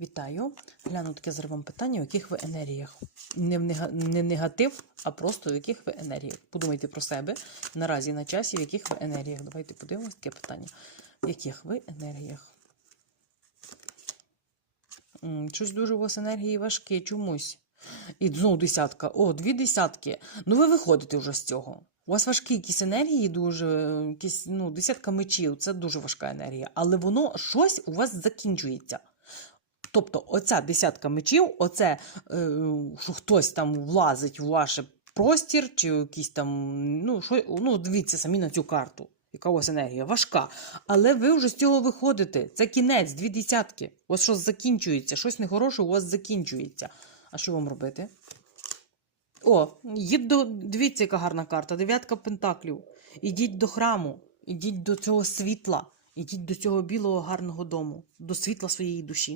Вітаю. Гляну таке зараз вам питання, в яких ви енергіях. Не, не негатив, а просто в яких ви енергіях. Подумайте про себе наразі на часі, в яких ви енергіях. Давайте подивимось таке питання. В яких ви енергіях? Щось дуже у вас енергії важкі чомусь. І знову десятка. О, дві десятки. Ну ви виходите вже з цього. У вас важкі якісь енергії, дуже якісь, ну, десятка мечів, це дуже важка енергія. Але воно щось у вас закінчується. Тобто, оця десятка мечів, оце, е, що хтось там влазить в ваш простір, чи якийсь там, ну, що, ну, дивіться самі на цю карту. Яка у вас енергія? Важка. Але ви вже з цього виходите. Це кінець, дві десятки. У вас щось закінчується, щось нехороше у вас закінчується. А що вам робити? О, їдь. Дивіться, яка гарна карта. Дев'ятка пентаклів. Ідіть до храму, ідіть до цього світла, ідіть до цього білого гарного дому, до світла своєї душі.